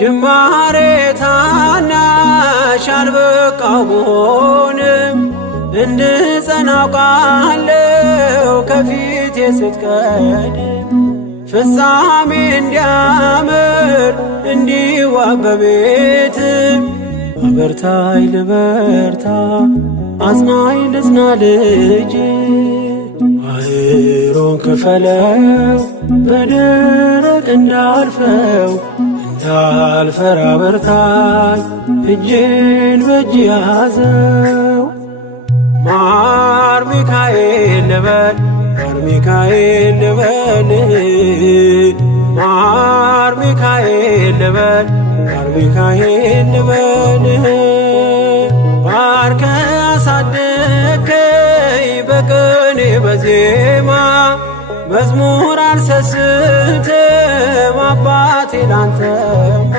ጅማሬ ታናሽ አልበቃው ብሆንም እንድጸና አውቃለሁ ከፊቴ ስትቀድም ፍጻሜ እንዲያምር እንዲዋብ በቤት አበርታይ ልበርታ አጽናኝ ልጽና ልጅ ባህሩን ክፈለው በደረቅ እንዳልፈው እንዳልፈራ በርታኝ እጄን በእጅ ያዘው ማር ሚካኤል ልበል ማር ሚካኤል ልበል ማር ሚካኤል ልበል ማር ሚካኤል ልበል ባርከ አሳደከኝ በቅኔ በዜማ መዝሙር አልሰስትም አባቴ ላንተማ